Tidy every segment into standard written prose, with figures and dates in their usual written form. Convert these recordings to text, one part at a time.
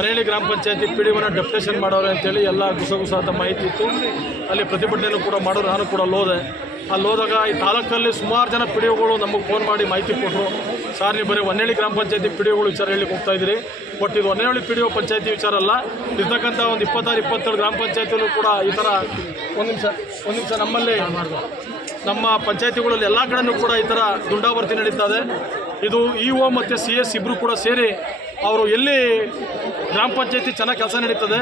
ವನೇಳಿ ಗ್ರಾಮ ಪಂಚಾಯತಿ ಪಿಡಿಒನ ಡೆಪ್ಯುಟೇಷನ್ ಮಾಡೋರೆ ಅಂತೇಳಿ ಎಲ್ಲ ಗುಸಗುಸಾದ ಮಾಹಿತಿ ಇತ್ತು. ಅಲ್ಲಿ ಪ್ರತಿಭಟನೆಯೂ ಕೂಡ ಮಾಡೋರು, ನಾನು ಕೂಡ ಹೋದೆ. ಅಲ್ಲಿ ಹೋದಾಗ ಈ ತಾಲೂಕಲ್ಲಿ ಸುಮಾರು ಜನ ಪಿಡಿಒಗಳು ನಮಗೆ ಫೋನ್ ಮಾಡಿ ಮಾಹಿತಿ ಕೊಟ್ಟರು. ಸರ್, ನೀವು ಬರೀ ವನೇಳಿ ಗ್ರಾಮ ಪಂಚಾಯತಿ ಪಿಡಿಒಗಳು ವಿಚಾರ ಹೇಳಲಿಕ್ಕೆ ಹೋಗ್ತಾ ಇದ್ದೀರಿ. ಬಟ್ ಇದು ವನೇಳಿ ಪಿಡಿಒ ಪಂಚಾಯತಿ ವಿಚಾರ ಅಲ್ಲ. ಇರ್ತಕ್ಕಂಥ ಒಂದು 26-27 ಗ್ರಾಮ ಪಂಚಾಯತಿಗಳು ಕೂಡ ಈ ಥರ ಒಂದು ನಿಮಿಷ ನಮ್ಮಲ್ಲಿ ನಮ್ಮ ಪಂಚಾಯತಿಗಳಲ್ಲಿ ಎಲ್ಲ ಕಡೆಯೂ ಕೂಡ ಈ ಥರ ದುಂಡಾವರ್ತಿ ನಡೀತಾ ಇದೆ. ಇದು ಇಒ ಮತ್ತು CS ಇಬ್ಬರು ಕೂಡ ಸೇರಿ ಅವರು ಎಲ್ಲಿ ಗ್ರಾಮ ಪಂಚಾಯತಿ ಚೆನ್ನಾಗಿ ಕೆಲಸ ನಡೀತದೆ,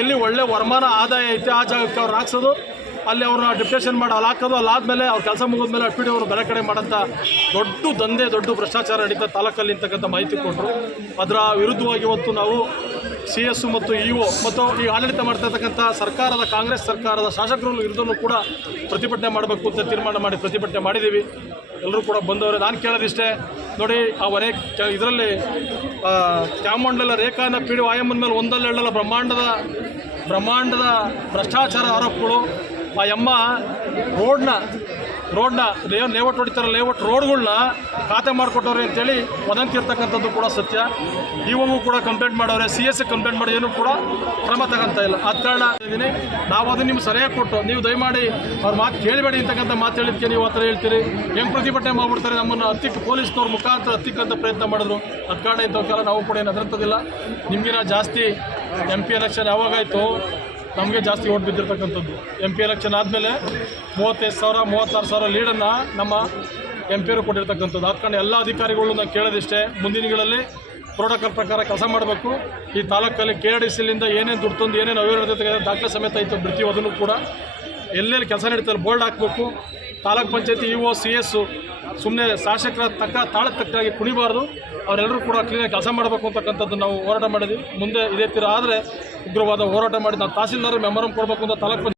ಎಲ್ಲಿ ಒಳ್ಳೆ ವರಮಾನ ಆದಾಯ ಐತೆ ಆ ಜಾಗಕ್ಕೆ ಅವ್ರು ಹಾಕ್ಸೋದು, ಅಲ್ಲಿ ಅವ್ರನ್ನ ಡೆಪ್ಯುಟೇಷನ್ ಮಾಡಿ ಅಲ್ಲಿ ಹಾಕೋದು. ಅಲ್ಲಾದಮೇಲೆ ಅವ್ರ ಕೆಲಸ ಮುಗಿದ್ಮೇಲೆ ಪಿಡಿಒ ಅವರು ಬೇರೆ ಕಡೆ ಮಾಡೋಂಥ ದೊಡ್ಡ ದಂಧೆ, ದೊಡ್ಡ ಭ್ರಷ್ಟಾಚಾರ ನಡೀತಾ ತಾಲೂಕಲ್ಲಿ ಅಂತಕ್ಕಂಥ ಮಾಹಿತಿ ಕೊಟ್ಟರು. ಅದರ ವಿರುದ್ಧವಾಗಿ ಇವತ್ತು ನಾವು CS ಮತ್ತು ಇಒ ಮತ್ತು ಈ ಆಡಳಿತ ಮಾಡ್ತಾ ಇರ್ತಕ್ಕಂಥ ಸರ್ಕಾರದ, ಕಾಂಗ್ರೆಸ್ ಸರ್ಕಾರದ ಶಾಸಕರು ವಿರುದ್ಧನೂ ಕೂಡ ಪ್ರತಿಭಟನೆ ಮಾಡಬೇಕು ಅಂತ ತೀರ್ಮಾನ ಮಾಡಿ ಪ್ರತಿಭಟನೆ ಮಾಡಿದ್ದೀವಿ. ಎಲ್ಲರೂ ಕೂಡ ಬಂದವರು. ನಾನು ಕೇಳೋದಿಷ್ಟೇ, ನೋಡಿ, ಆ ಇದರಲ್ಲಿ ಚಾಮುಂಡಲ ರೇಖಾನ ಪಿಡಿಒ ಆಯಮ್ಮನ ಮೇಲೆ ಒಂದಲ್ಲೆರಡಲ್ಲ ಬ್ರಹ್ಮಾಂಡದ ಭ್ರಷ್ಟಾಚಾರ ಆರೋಪಗಳು. ಆ ಅಮ್ಮ ರೋಡ್ನ ಲೇಔಟ್ ಹೊಡಿತಾರೆ, ಲೇಔಟ್ ರೋಡ್ಗಳನ್ನ ಖಾತೆ ಮಾಡಿಕೊಟ್ಟವ್ರೆ ಅಂತೇಳಿ ವದಂತಿ ಇರ್ತಕ್ಕಂಥದ್ದು ಕೂಡ ಸತ್ಯ. ಇವಾಗೂ ಕೂಡ ಕಂಪ್ಲೇಂಟ್ ಮಾಡವ್ರೆ, CS ಕಂಪ್ಲೇಂಟ್ ಮಾಡಿ ಏನೂ ಕೂಡ ಕ್ರಮ ತಗೊಂತ ಇಲ್ಲ. ಆದ ಕಾರಣ ಇದ್ದೀನಿ, ನಾವು ಅದನ್ನು ನಿಮ್ಗೆ ಸರಿಯಾಗಿ ಕೊಟ್ಟು ನೀವು ದಯಮಾಡಿ ಅವ್ರ ಮಾತು ಕೇಳಬೇಡಿ ಅಂತಕ್ಕಂಥ ಮಾತು ಹೇಳಿದ್ದಕ್ಕೆ ನೀವು ಆ ಥರ ಹೇಳ್ತೀರಿ. ಹೆಂಗೆ ಪ್ರತಿಭಟನೆ ಮಾಡಿಬಿಡ್ತಾರೆ, ನಮ್ಮನ್ನು ಹತ್ತಿಕ್ಕೆ ಪೊಲೀಸ್ನವ್ರ ಮುಖಾಂತರ ಹತ್ತಿಕ್ಕಂತ ಪ್ರಯತ್ನ ಮಾಡಿದ್ರು. ಆದ ಕಾರಣ ಇಂಥವಕ್ಕೆಲ್ಲ ನಾವು ಕೂಡ ಏನು ಅದರಂಥದ್ದಿಲ್ಲ. ನಿಮಗಿನ ಜಾಸ್ತಿ MP ಎಲೆಕ್ಷನ್ ಯಾವಾಗಾಯಿತು ನಮಗೆ ಜಾಸ್ತಿ ಓಟ್ ಬಿದ್ದಿರ್ತಕ್ಕಂಥದ್ದು. MP ಎಲೆಕ್ಷನ್ ಆದಮೇಲೆ 35,000 36,000 ಲೀಡನ್ನು ನಮ್ಮ MP ಕೊಟ್ಟಿರ್ತಕ್ಕಂಥದ್ದು. ಆದ ಕಾರಣ ಎಲ್ಲ ಅಧಿಕಾರಿಗಳು ನಾನು ಕೇಳೋದಿಷ್ಟೇ, ಮುಂದಿನ ದಿನಗಳಲ್ಲಿ ಪ್ರೋಟೋಕಾಲ್ ಪ್ರಕಾರ ಕೆಲಸ ಮಾಡಬೇಕು. ಈ ತಾಲೂಕಲ್ಲಿ KRDCಲಿಂದ ಏನೇನು ದುಡ್ಡು ತಂದು ಏನೇನು ಅವ್ಯವಹಾರ ದಾಖಲೆ ಸಮೇತ ಇತ್ತು ಪ್ರತಿ ಅದನ್ನು ಕೂಡ ಎಲ್ಲೆಲ್ಲಿ ಕೆಲಸ ನಡೀತಾರೆ ಬೋರ್ಡ್ ಹಾಕಬೇಕು. ತಾಲೂಕ್ ಪಂಚಾಯತಿ ಇಒ CS ಸುಮ್ಮನೆ ಶಾಸಕರ ತಾಳಕ್ಕೆ ತಕ್ಕಾಗಿ ಕುಣಿಬಾರ್ದು. ಅವರೆಲ್ಲರೂ ಕೂಡ ಕ್ಲೀನಾಗಿ ಕೆಲಸ ಮಾಡಬೇಕು ಅಂತಕ್ಕಂಥದ್ದು ನಾವು ಹೋರಾಟ ಮಾಡಿದ್ವಿ. ಮುಂದೆ ಇದೇ ಥರ ಆದರೆ ಉಗ್ರವಾದ ಹೋರಾಟ ಮಾಡಿ ನಾವು ತಹಸೀಲ್ದಾರ್ ಮೆಮೊರಂ ಕೊಡಬೇಕು ಅಂತ ತಾಲೂಕು